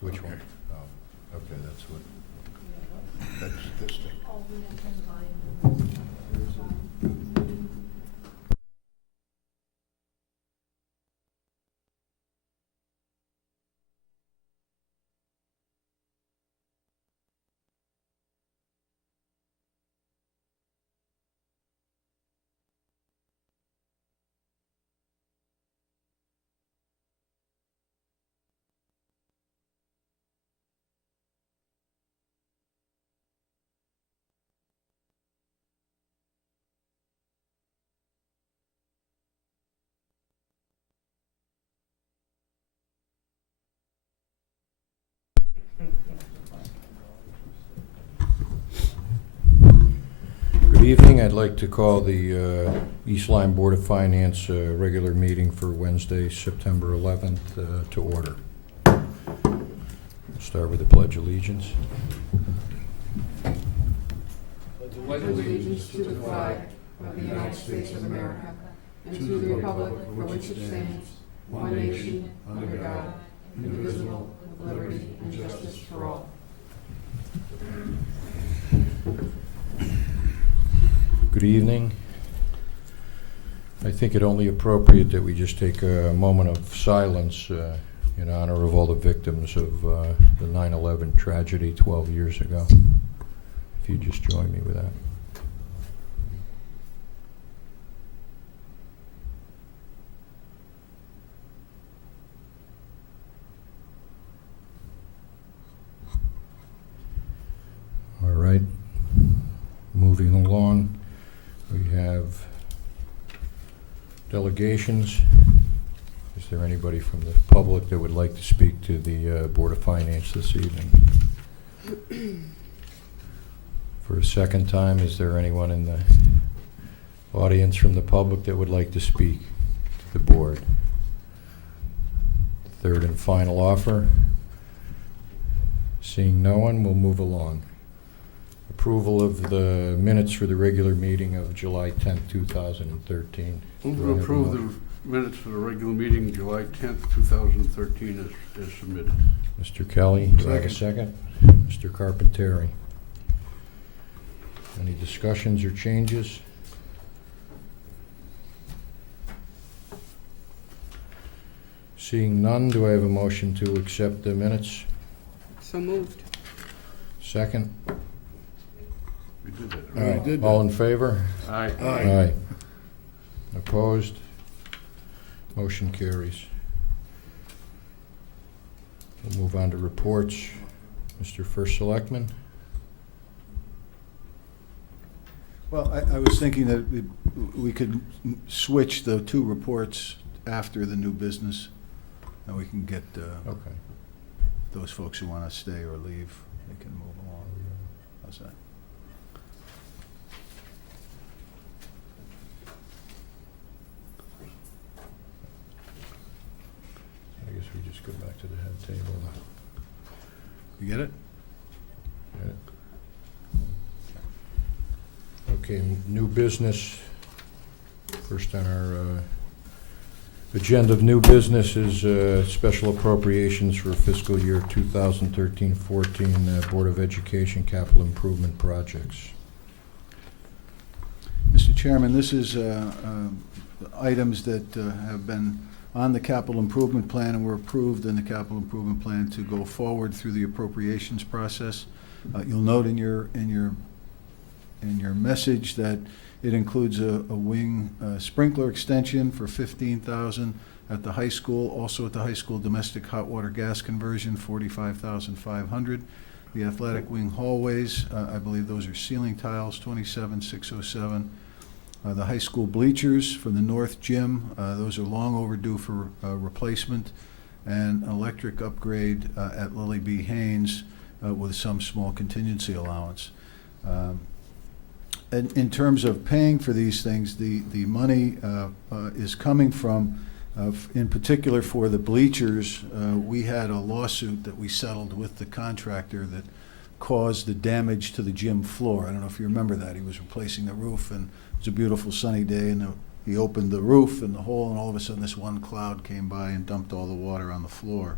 Which Okay. one? Oh, okay, that's what, that's this thing. Oh, we didn't turn the volume. Good evening. I'd like to call the East Lyme Board of Finance regular meeting for Wednesday, September 11th to order. We'll start with the Pledge of Allegiance. Pledge allegiance to the flag of the United States of America and to the republic for which it stands, one nation, under God, indivisible, with liberty and justice for all. Good evening. I think it only appropriate that we just take a moment of silence in honor of all the victims of the 9/11 tragedy 12 years ago. If you just join me with that. All right. Moving along. We have delegations. Is there anybody from the public that would like to speak to the Board of Finance this evening? For a second time, is there anyone in the audience from the public that would like to speak to the board? Third and final offer. Seeing no one, we'll move along. Approval of the minutes for the regular meeting of July 10th, 2013. Move Do I to have a approve motion? the minutes for the regular meeting, July 10th, 2013, as submitted. Mr. Kelly, do I have a second? Mr. Carpenteri. Any discussions or changes? Seeing none, do I have a motion to accept the minutes? So moved. Second? We did that, All right? right. All in favor? Aye. Aye. Opposed? Motion carries. We'll move on to reports. Mr. First Selectman? Well, I was thinking that we could switch the two reports after the new business, and we can get Okay. those folks who want to stay or leave, they can move along. How's that? I guess we just go back to the head table now. You get it? Yeah. Okay, new business. First on our agenda of new business is special appropriations for fiscal year 2013-14 Board of Education capital improvement projects. Mr. Chairman, this is items that have been on the capital improvement plan and were approved in the capital improvement plan to go forward through the appropriations process. You'll note in your message that it includes a wing sprinkler extension for $15,000 at the high school. Also at the high school, domestic hot water gas conversion, $45,500. The athletic wing hallways, I believe those are ceiling tiles, $27,607. The high school bleachers for the north gym, those are long overdue for replacement, and an electric upgrade at Lily B. Haynes with some small contingency allowance. And in terms of paying for these things, the money is coming from, in particular for the bleachers, we had a lawsuit that we settled with the contractor that caused the damage to the gym floor. I don't know if you remember that. He was replacing the roof, and it was a beautiful sunny day, and he opened the roof and the hole, and all of a sudden this one cloud came by and dumped all the water on the floor.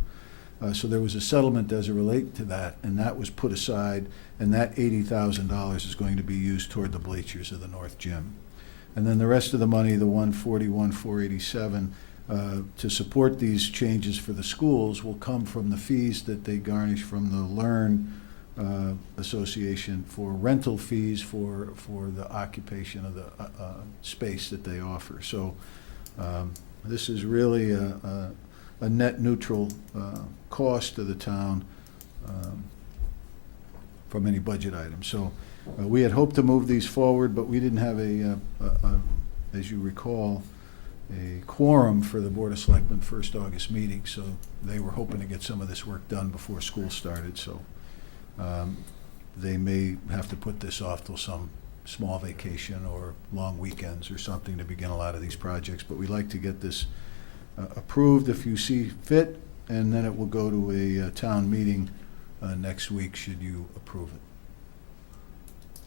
So there was a settlement as it related to that, and that was put aside, and that $80,000 is going to be used toward the bleachers of the North Gym. And then the rest of the money, the 141,487, to support these changes for the schools will come from the fees that they garnish from the Learn Association for rental fees for the occupation of the space that they offer. So this is really a net neutral cost to the town from any budget item. So we had hoped to move these forward, but we didn't have as you recall, a quorum for the Board of Selectmen first August meeting, so they were hoping to get some of this work done before school started, so they may have to put this off till some small vacation or long weekends or something to begin a lot of these projects, but we'd like to get this approved if you see fit, and then it will go to a town meeting next week should you approve it.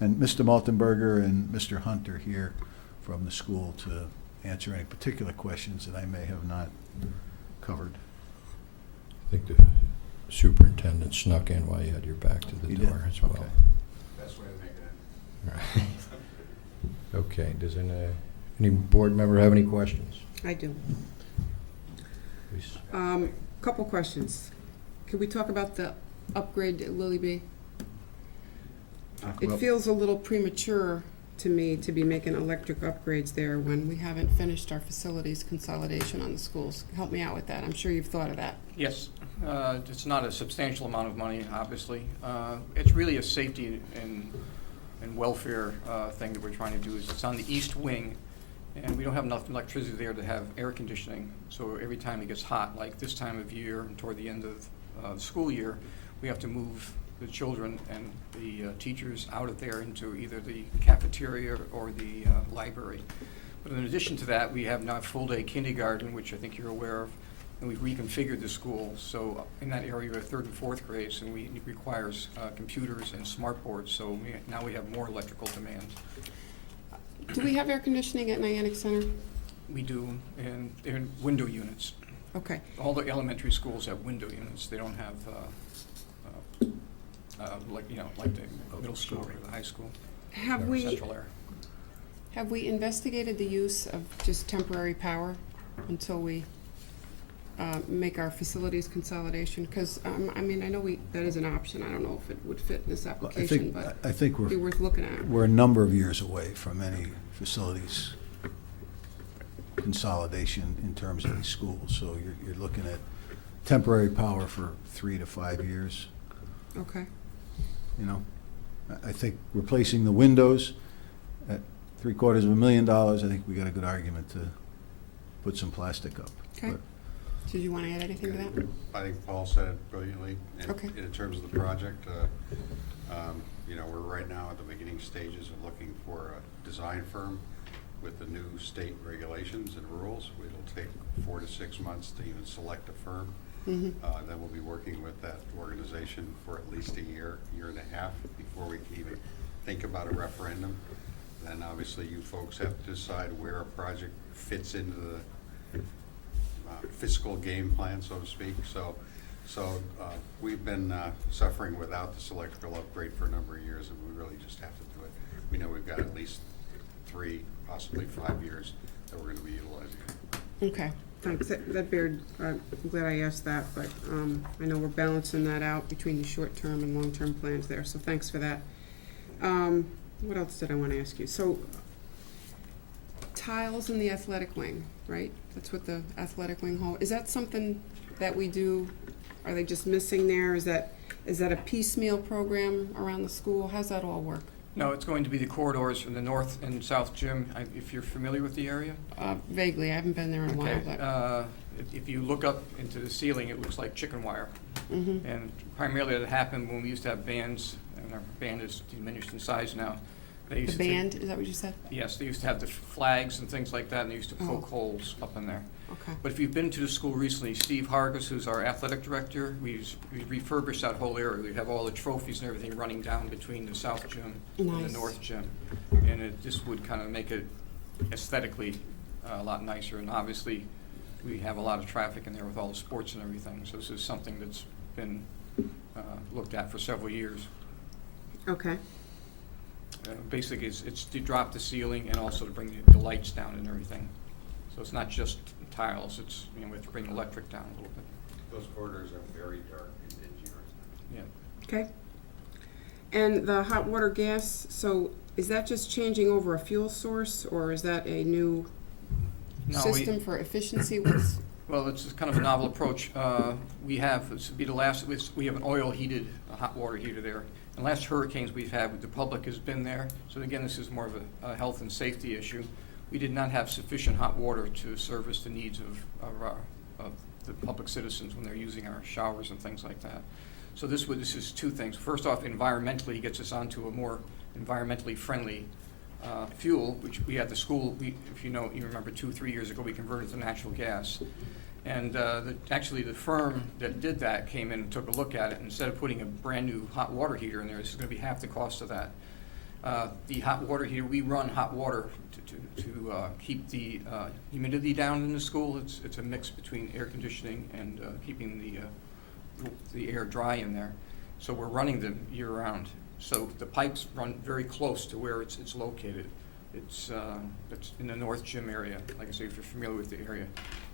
And Mr. Maltenberger and Mr. Hunt are here from the school to answer any particular questions that I may have not covered. I think the superintendent snuck in while you had your back to the He did? door as well. Okay. Best way to make it in. Right. Okay, does any board member have any questions? I do. Please. Couple questions. Could we talk about the upgrade at Lily Bee? It Well- feels a little premature to me to be making electric upgrades there when we haven't finished our facilities consolidation on the schools. Help me out with that. I'm sure you've thought of that. Yes, it's not a substantial amount of money, obviously. It's really a safety and welfare thing that we're trying to do. Is it's on the east wing, and we don't have enough electricity there to have air conditioning. So every time it gets hot, like this time of year and toward the end of the school year, we have to move the children and the teachers out of there into either the cafeteria or the library. But in addition to that, we have now full-day kindergarten, which I think you're aware of, and we've reconfigured the school. So in that area, we have third and fourth grades, and it requires computers and smart boards. So now we have more electrical demand. Do we have air conditioning at Niantic Center? We do, and they're in window units. Okay. All the elementary schools have window units. They don't have, like the middle school or the high school. Have or we, Central air. have we investigated the use of just temporary power until we make our facilities consolidation? Because, I mean, I know that is an option. I don't know if it would fit in this application, but I think it'd be worth looking at. we're a number of years away from any facilities consolidation in terms of these schools. So you're looking at temporary power for 3 to 5 years, Okay. you know. I think replacing the windows at $750,000, I think we got a good argument to put some plastic up. Okay. But Did you want to add anything to that? I think Paul said it brilliantly. And Okay. in terms of the project, we're right now at the beginning stages of looking for a design firm with the new state regulations and rules. It'll take 4 to 6 months to even select a firm. Mm-hmm. Then we'll be working with that organization for at least a year and a half before we can even think about a referendum. Then obviously you folks have to decide where a project fits into the fiscal game plan, so to speak. So we've been suffering without this electrical upgrade for a number of years, and we really just have to do it. We know we've got at least 3, possibly 5 years that we're going to be utilizing it. Okay, thanks. That Baird, I'm glad I asked that, but I know we're balancing that out between the short-term and long-term plans there, so thanks for that. What else did I want to ask you? So, tiles in the athletic wing, right? That's what the athletic wing hall, is that something that we do? Are they just missing there? Is that a piecemeal program around the school? How's that all work? No, it's going to be the corridors from the north and south gym, if you're familiar with the area. Vaguely, I haven't been there in a while, Okay. but. If you look up into the ceiling, it looks like chicken wire. Mm-hmm. And primarily that happened when we used to have bands, and our band is diminished in size now. They The used to take- band, is that what you said? Yes, they used to have the flags and things like that, and they used to poke Oh. holes up in there. Okay. But if you've been to the school recently, Steve Hargis, who's our athletic director, we refurbished that whole area. We have all the trophies and everything running down between the south gym and Nice. the north gym. And it just would kind of make it aesthetically a lot nicer. And obviously, we have a lot of traffic in there with all the sports and everything. So this is something that's been looked at for several years. Okay, Basically, it's to drop the ceiling and also to bring the lights down and everything. So it's not just tiles, it's, we have to bring electric down a little bit. Those corridors are very dark and dingy right now. Yeah. okay. And the hot water gas, so is that just changing over a fuel source, or is that a new No, system for efficiency? What's, Well, it's kind of a novel approach. We have, this would be the last, we have an oil-heated hot water heater there. And last hurricanes we've had, the public has been there. So again, this is more of a health and safety issue. We did not have sufficient hot water to service the needs of the public citizens when they're using our showers and things like that. So this is two things. First off, environmentally, gets us onto a more environmentally friendly fuel, which we at the school, if you remember 2-3 years ago, we converted to natural gas. And actually, the firm that did that came in and took a look at it. Instead of putting a brand-new hot water heater in there, this is going to be half the cost of that. The hot water heater, we run hot water to keep the humidity down in the school. It's a mix between air conditioning and keeping the air dry in there. So we're running them year-round. So the pipes run very close to where it's located. It's in the North Gym area, like I say, if you're familiar with the area.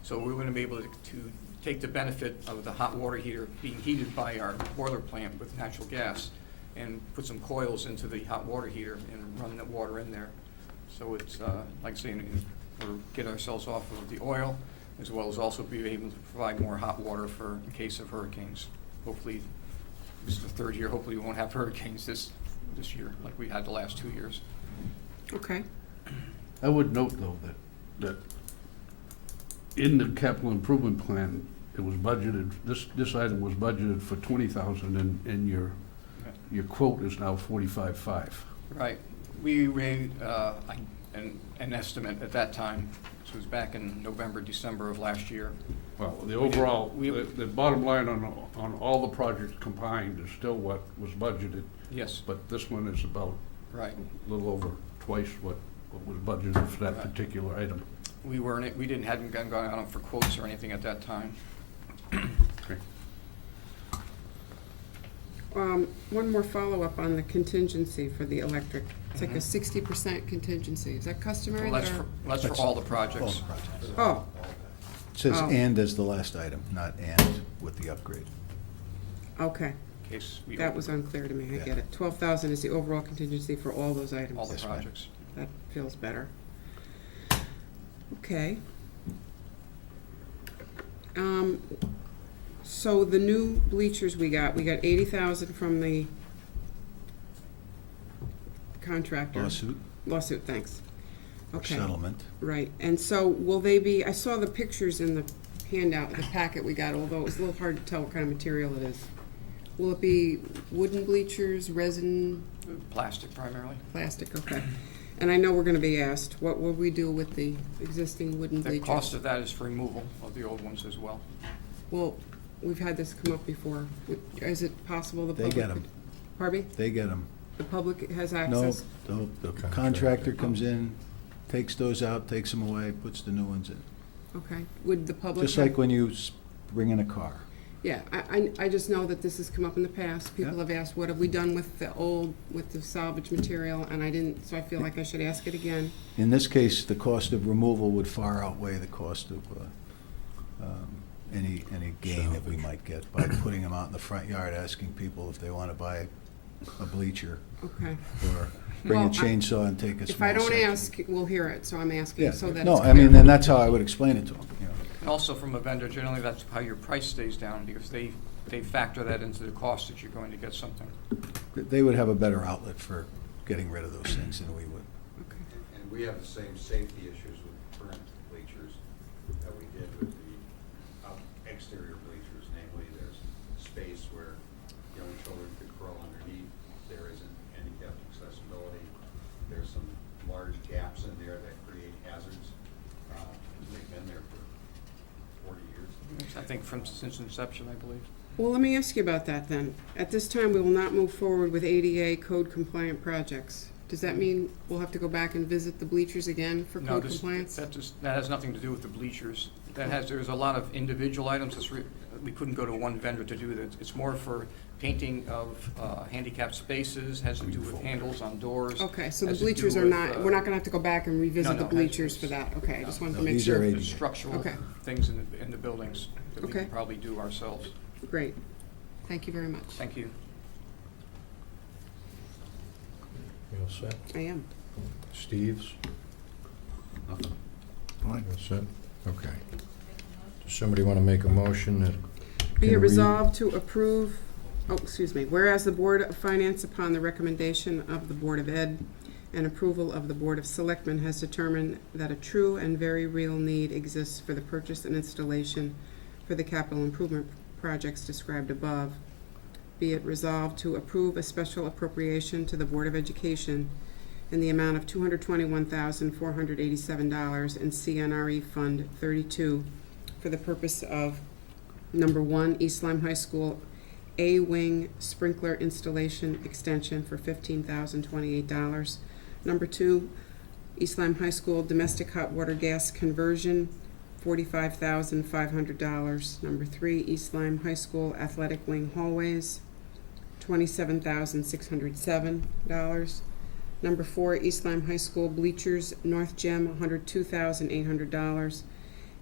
So we're going to be able to take the benefit of the hot water heater being heated by our boiler plant with natural gas and put some coils into the hot water heater and run the water in there. So it's, like saying, we'll get ourselves off of the oil, as well as also be able to provide more hot water for in case of hurricanes. Hopefully, this is the third year, hopefully we won't have hurricanes this year like we had the last 2 years. okay, I would note, though, that in the capital improvement plan, it was budgeted, this item was budgeted for 20,000, and your quote is now 45.5. Right. We made an estimate at that time. This was back in November, December of last year. Well, the overall, we- the bottom line on all the projects combined is still what was budgeted, Yes, but this one is about right. a little over twice what was budgeted for that Right. particular item. Hadn't gone out for quotes or anything at that time. Okay. one more follow-up on the contingency for the electric. It's like a Mhm. 60% contingency. Is that customary? Well, that's or- for all the All the projects. projects. Oh, It says Oh. "and" as the last item, not "and" with the upgrade. okay. In case we That was unclear to me. I Yeah. get it. 12,000 is the overall contingency for all those items. all the Yes, ma'am. projects. That feels better. Okay. So the new bleachers we got 80,000 from the contractor. Lawsuit, thanks. Or Okay, settlement. right. And so will they be, I saw the pictures in the handout, the packet we got, although it was a little hard to tell what kind of material it is. Will it be wooden bleachers, resin, Plastic primarily. plastic? Okay. And I know we're gonna be asked, what will we do with the existing wooden The bleachers? cost of that is for removal of the old ones as well. Well, we've had this come up before. Is it possible the They public? get 'em. could- Pardon me? They get them. The public has No, access? the contractor comes in, takes those out, takes them away, puts the new ones in. Okay. Would the public? Just have- like when you bring in a car. Yeah, I just know that this has come up in the past. People Yeah. have asked, what have we done with the salvage material? And I didn't, so I feel like I should ask it again. In this case, the cost of removal would far outweigh the cost of any gain that we might get by putting them out in the front yard, asking people if they want to buy a bleacher Okay. or bring a Well, chainsaw and take a small If I don't section. ask, we'll hear it, so I'm asking Yeah, so that no, it's I mean, clear. and that's how I would explain it to them, you know. And also from a vendor, generally that's how your price stays down because they factor that into the cost that you're going to get something. They would have a better outlet for getting rid of those things than we would. Okay. And we have the same safety issues with current bleachers that we did with the exterior bleachers. Namely, there's space where young children could crawl underneath. There isn't handicapped accessibility. There's some large gaps in there that create hazards. They've been there for 40 years. I think since inception, I believe. Well, let me ask you about that then. At this time, we will not move forward with ADA code compliant projects. Does that mean we'll have to go back and visit the bleachers again for No, code this- compliance? that has nothing to do with the bleachers. there's a lot of individual items. We couldn't go to one vendor to do that. It's more for painting of handicapped spaces, has to do with handles on doors. Okay, so the has to do bleachers are with, not, we're not gonna have to go back and revisit the no, bleachers for that, okay, I just wanted to make these are sure. AD. the structural Okay. things in the buildings that we Okay. can probably do ourselves. Great, thank you very much. Thank you. You all set? I am. Steve's? Nothing. You all set? Okay. Does somebody want to make a motion that? Be can it read- resolved to approve, whereas the Board of Finance, upon the recommendation of the Board of Ed and approval of the Board of Selectmen, has determined that a true and very real need exists for the purchase and installation for the capital improvement projects described above. Be it resolved to approve a special appropriation to the Board of Education in the amount of $221,487 in CNRE Fund 32 for the purpose of number 1, East Lyme High School A-Wing sprinkler installation extension for $15,028. Number 2, East Lyme High School domestic hot water gas conversion, $45,500. Number 3, East Lyme High School athletic wing hallways, $27,607. Number 4, East Lyme High School bleachers, North Gym, $102,800.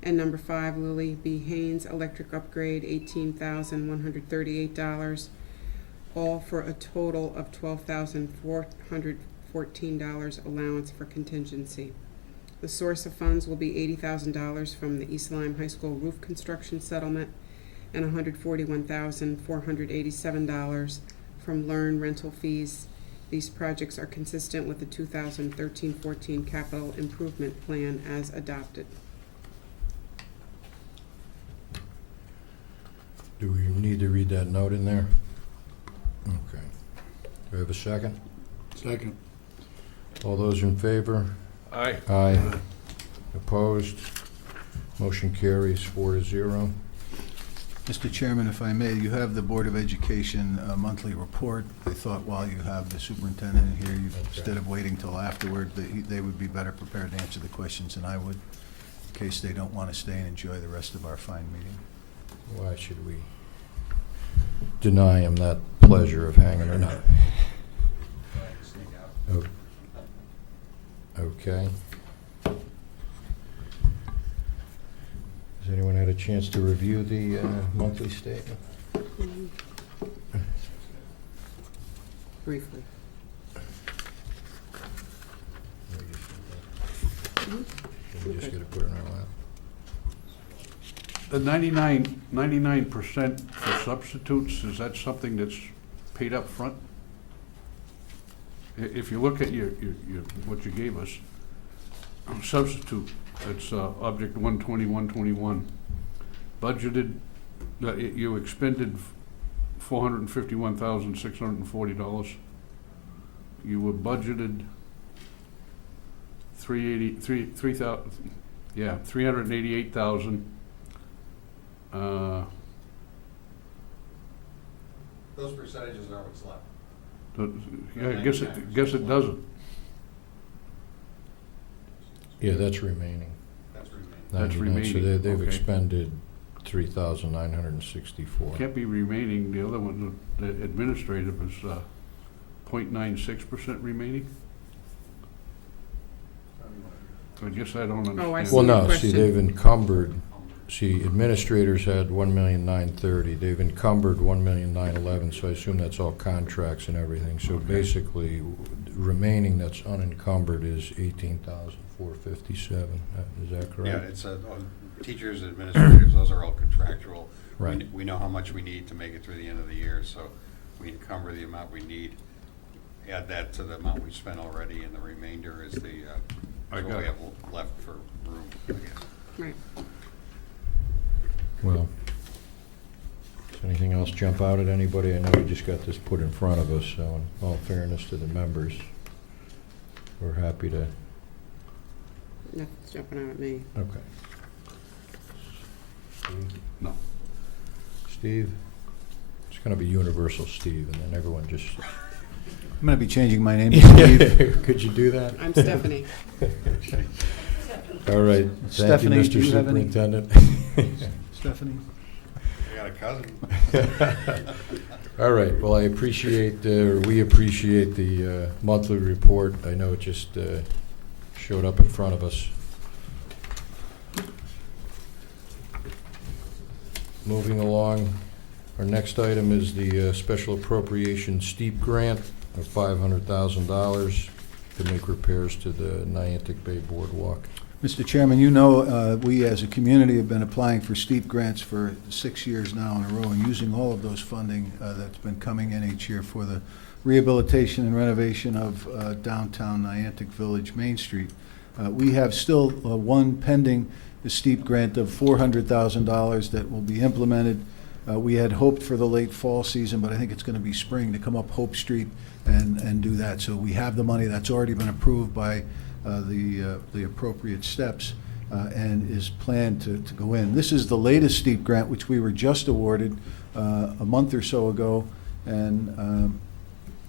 And number 5, Lily B. Haynes electric upgrade, $18,138, all for a total of $12,414 allowance for contingency. The source of funds will be $80,000 from the East Lyme High School roof construction settlement and $141,487 from Learn rental fees. These projects are consistent with the 2013-14 capital improvement plan as adopted. Do we need to read that note in there? Okay. Do we have a second? Second. All those in favor? Aye. Aye. Opposed? Motion carries 4-0. Mr. Chairman, if I may, you have the Board of Education monthly report. I thought while you have the superintendent in here, instead of waiting till afterward, they would be better prepared to answer the questions than I would, in case they don't want to stay and enjoy the rest of our fine meeting. Why should we deny him that pleasure of hanging around? Oh. Okay. Has anyone had a chance to review the monthly statement? Briefly. We just gotta put it in our lap. The 99% for substitutes, is that something that's paid up front? If you look at your, what you gave us, substitute, it's object 12121, budgeted, you expended $451,640. You were budgeted 388,000. Those percentages are what's left. Yeah, I guess it doesn't. Yeah, that's remaining. That's remaining. That's 99, remaining, So they've okay. expended 3,964. Can't be remaining, the other one, the administrative is 0.96% remaining? I guess I don't understand. Oh, I see. Well, your no, see, question. they've encumbered, administrators had 1,930,000. They've encumbered 1,911,000, so I assume that's all contracts and everything. So Okay. basically, remaining that's unencumbered is 18,457. Is that correct? Yeah, it's teachers, administrators, those are all contractual. Right. We know how much we need to make it through the end of the year, so we encumber the amount we need, add that to the amount we spent already, and the remainder is the, I what got we it. have left for room, I guess. Right. Well, does anything else jump out at anybody? I know we just got this put in front of us, so in all fairness to the members, we're happy to, Nothing's jumping out at me. okay. Steve? No. Steve? It's gonna be universal Steve, and then everyone just. I'm going to be changing my name to Steve. Could you do that? I'm Stephanie. All right. Thank you, Stephanie, Mr. do you have any- Superintendent. Stephanie? I got a cousin. All right, well, I appreciate, or we appreciate the monthly report. I know it just showed up in front of us. Moving along, our next item is the special appropriation steep grant of $500,000 to make repairs to the Niantic Bay Boardwalk. Mr. Chairman, you know, we as a community have been applying for steep grants for 6 years now in a row and using all of those funding that's been coming in each year for the rehabilitation and renovation of downtown Niantic Village, Main Street. We have still one pending, the steep grant of $400,000 that will be implemented. We had hoped for the late fall season, but I think it's going to be spring to come up Hope Street and do that. So we have the money that's already been approved by the appropriate steps and is planned to go in. This is the latest steep grant, which we were just awarded a month or so ago, and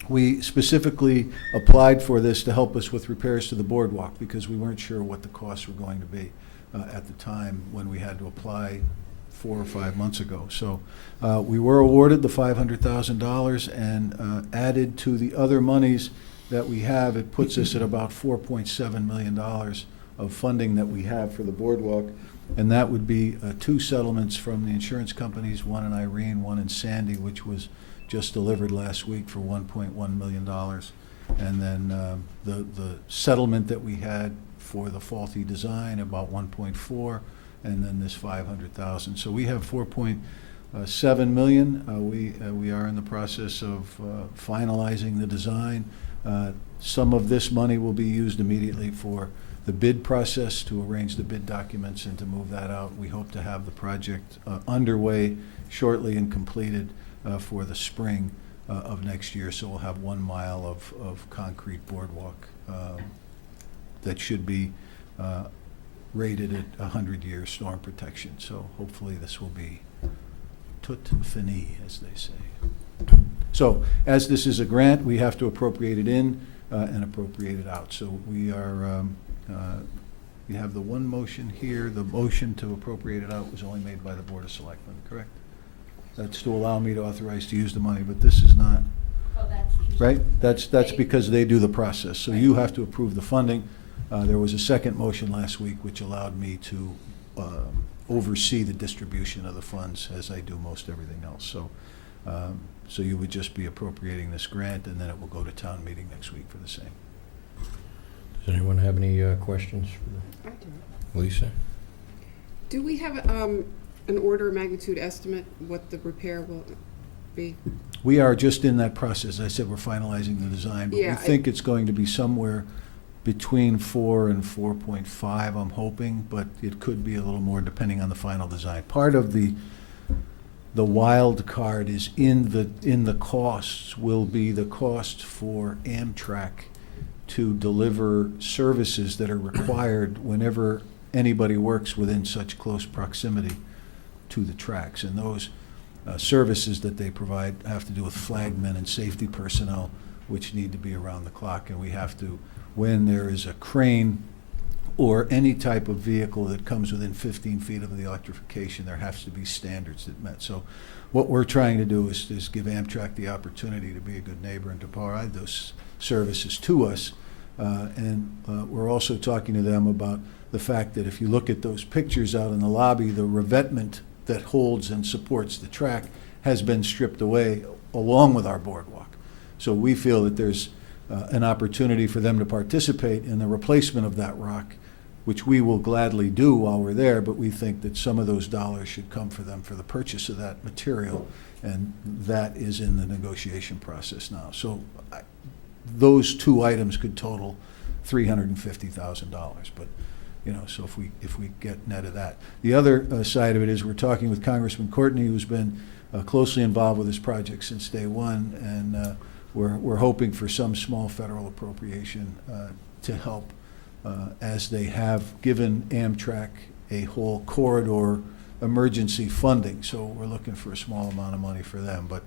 we specifically applied for this to help us with repairs to the boardwalk because we weren't sure what the costs were going to be at the time when we had to apply 4 or 5 months ago. So we were awarded the $500,000 and added to the other monies that we have, it puts us at about $4.7 million of funding that we have for the boardwalk. And that would be 2 settlements from the insurance companies, one in Irene, one in Sandy, which was just delivered last week for $1.1 million. And then the settlement that we had for the faulty design, about 1.4, and then this 500,000. So we have 4.7 million. We are in the process of finalizing the design. Some of this money will be used immediately for the bid process to arrange the bid documents and to move that out. We hope to have the project underway shortly and completed for the spring of next year. So we'll have 1 mile of concrete boardwalk that should be rated at 100-year storm protection. So hopefully this will be tout fini, as they say. So as this is a grant, we have to appropriate it in and appropriate it out. So we are, you have the one motion here. The motion to appropriate it out was only made by the Board of Selectmen, correct? That's to allow me to authorize to use the money, but this is not, Oh, that's. right? That's because they do the process. So you have to approve the funding. There was a second motion last week which allowed me to oversee the distribution of the funds as I do most everything else. So, so you would just be appropriating this grant, and then it will go to town meeting next week for the same. Does anyone have any questions I do. for Lisa? Do we have an order of magnitude estimate what the repair will be? We are just in that process. As I said, we're finalizing the design, but we Yeah, think it's going to be somewhere between 4 and 4.5, I'm hoping, but it could be a little more depending on the final design. Part of the wild card is in the costs will be the cost for Amtrak to deliver services that are required whenever anybody works within such close proximity to the tracks. And those services that they provide have to do with flagmen and safety personnel, which need to be around the clock. And we have to, when there is a crane or any type of vehicle that comes within 15 feet of the electrification, there has to be standards that met. So what we're trying to do is give Amtrak the opportunity to be a good neighbor and to provide those services to us. And we're also talking to them about the fact that if you look at those pictures out in the lobby, the revetment that holds and supports the track has been stripped away along with our boardwalk. So we feel that there's an opportunity for them to participate in the replacement of that rock, which we will gladly do while we're there, but we think that some of those dollars should come for them for the purchase of that material, and that is in the negotiation process now. So those 2 items could total $350,000, but so if we get net of that. The other side of it is we're talking with Congressman Courtney, who's been closely involved with this project since day one, and we're hoping for some small federal appropriation to help as they have given Amtrak a whole corridor emergency funding. So we're looking for a small amount of money for them. But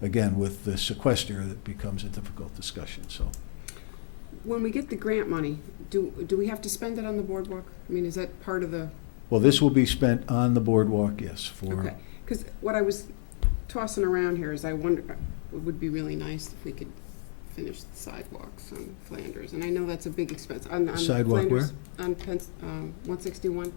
again, with the sequester, it becomes a difficult discussion. So when we get the grant money, do we have to spend it on the boardwalk? I mean, is that part of the, Well, this will be spent on the boardwalk, yes, for, okay. Because what I was tossing around here is I wonder, it would be really nice if we could finish the sidewalks on Flanders. And I know that's a big expense. On Sidewalk Flanders, on 161,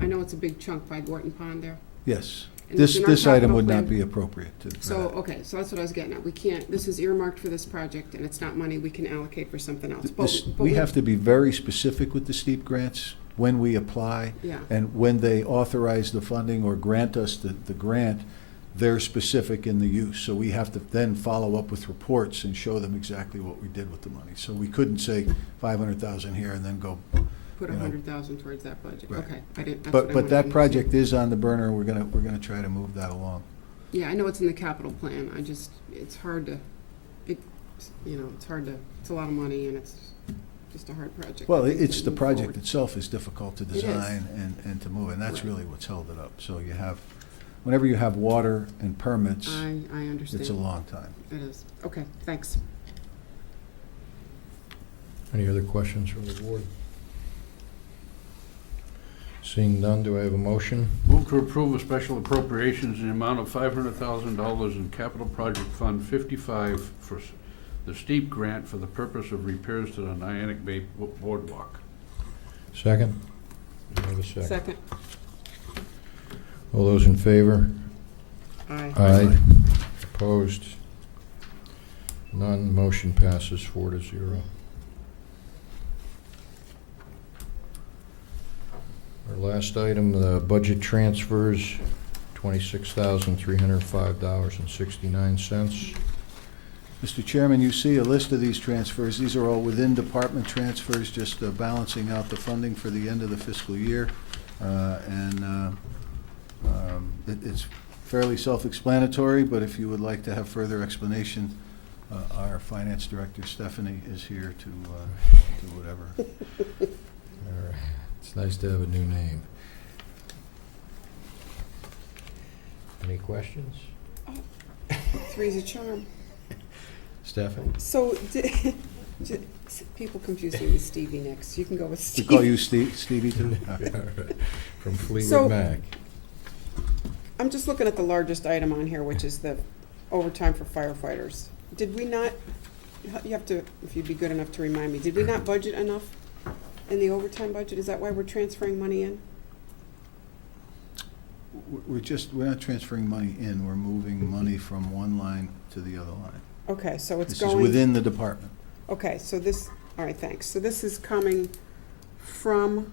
I know it's a big chunk by Gorton Pond there. yes. And it's in our This item capital would plan. not be appropriate to. for So, that. okay, so that's what I was getting at. We can't, this is earmarked for this project, and it's not money we can allocate for something else. But We have to be very specific with the steep grants when we apply. Yeah, And when they authorize the funding or grant us the grant, they're specific in the use. So we have to then follow up with reports and show them exactly what we did with the money. So we couldn't say 500,000 here and then go. put you know. 100,000 towards that budget. Right. Okay, I didn't, that's what I But wanted that to project see. is on the burner. We're gonna try to move that along. Yeah, I know it's in the capital plan. It's hard to, it's a lot of money, and it's just a hard project. Well, I think, it's to the move project forward. itself itself is difficult to is. design and to move, and that's Right. really what's held it up. So whenever you have water and permits, I understand. it's a long time. It is. Okay, thanks. Any other questions from the board? Seeing none, do I have a motion? Move to approve a special appropriations in the amount of $500,000 in Capital Project Fund 55 for the steep grant for the purpose of repairs to the Niantic Bay Boardwalk. Second? Do I have a second? Second. All those in favor? Aye. Aye. Opposed? None. Motion passes 4-0. Our last item, the budget transfers, $26,305.69. Mr. Chairman, you see a list of these transfers. These are all within department transfers, just balancing out the funding for the end of the fiscal year. It's fairly self-explanatory, but if you would like to have further explanation, our finance director, Stephanie, is here to do whatever. All right. It's nice to have a new name. Any questions? Three's a charm. Stephanie? So, people confuse me with Stevie Nicks. You can go with We Stevie. call you Stevie too? Okay. From So- Fleetwood Mac. I'm just looking at the largest item on here, which is the overtime for firefighters. Did we not, you have to, if you'd be good enough to remind me, did we not budget enough in the overtime budget? Is that why we're transferring money in? We're not transferring money in, we're moving money from one line to the other line. Okay, so it's This is going. within the department. Okay, so this, all right, thanks. So this is coming from